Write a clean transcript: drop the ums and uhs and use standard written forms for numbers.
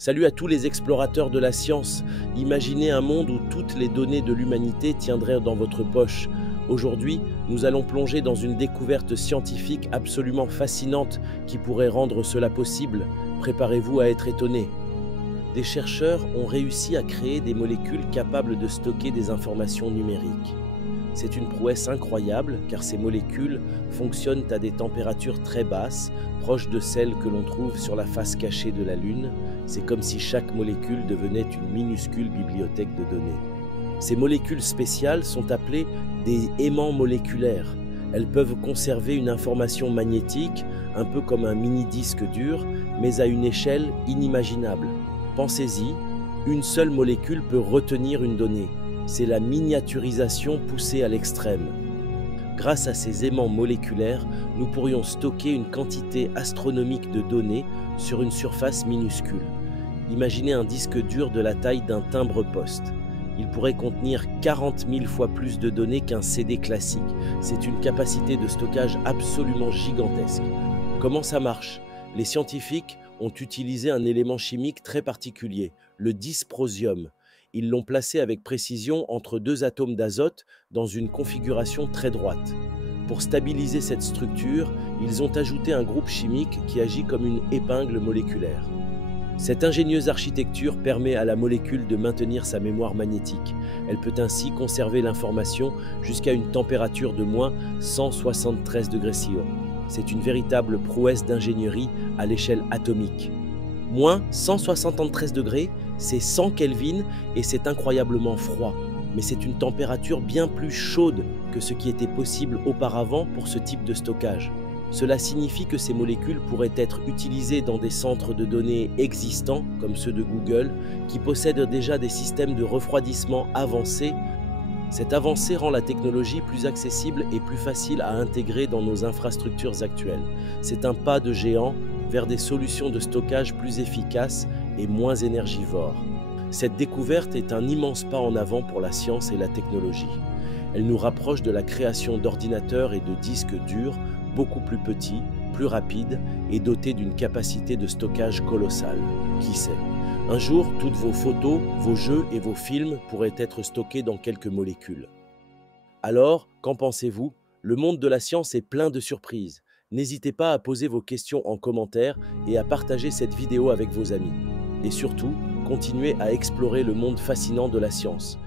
Salut à tous les explorateurs de la science. Imaginez un monde où toutes les données de l'humanité tiendraient dans votre poche. Aujourd'hui, nous allons plonger dans une découverte scientifique absolument fascinante qui pourrait rendre cela possible. Préparez-vous à être étonnés. Des chercheurs ont réussi à créer des molécules capables de stocker des informations numériques. C'est une prouesse incroyable car ces molécules fonctionnent à des températures très basses, proches de celles que l'on trouve sur la face cachée de la Lune. C'est comme si chaque molécule devenait une minuscule bibliothèque de données. Ces molécules spéciales sont appelées des aimants moléculaires. Elles peuvent conserver une information magnétique, un peu comme un mini-disque dur, mais à une échelle inimaginable. Pensez-y, une seule molécule peut retenir une donnée. C'est la miniaturisation poussée à l'extrême. Grâce à ces aimants moléculaires, nous pourrions stocker une quantité astronomique de données sur une surface minuscule. Imaginez un disque dur de la taille d'un timbre-poste. Il pourrait contenir 40 000 fois plus de données qu'un CD classique. C'est une capacité de stockage absolument gigantesque. Comment ça marche? Les scientifiques ont utilisé un élément chimique très particulier, le dysprosium. Ils l'ont placé avec précision entre deux atomes d'azote dans une configuration très droite. Pour stabiliser cette structure, ils ont ajouté un groupe chimique qui agit comme une épingle moléculaire. Cette ingénieuse architecture permet à la molécule de maintenir sa mémoire magnétique. Elle peut ainsi conserver l'information jusqu'à une température de moins 173 degrés Celsius. C'est une véritable prouesse d'ingénierie à l'échelle atomique. Moins 173 degrés, c'est 100 Kelvin et c'est incroyablement froid. Mais c'est une température bien plus chaude que ce qui était possible auparavant pour ce type de stockage. Cela signifie que ces molécules pourraient être utilisées dans des centres de données existants, comme ceux de Google, qui possèdent déjà des systèmes de refroidissement avancés. Cette avancée rend la technologie plus accessible et plus facile à intégrer dans nos infrastructures actuelles. C'est un pas de géant vers des solutions de stockage plus efficaces et moins énergivores. Cette découverte est un immense pas en avant pour la science et la technologie. Elle nous rapproche de la création d'ordinateurs et de disques durs beaucoup plus petits, plus rapides et dotés d'une capacité de stockage colossale. Qui sait? Un jour, toutes vos photos, vos jeux et vos films pourraient être stockés dans quelques molécules. Alors, qu'en pensez-vous? Le monde de la science est plein de surprises. N'hésitez pas à poser vos questions en commentaire et à partager cette vidéo avec vos amis. Et surtout, continuez à explorer le monde fascinant de la science.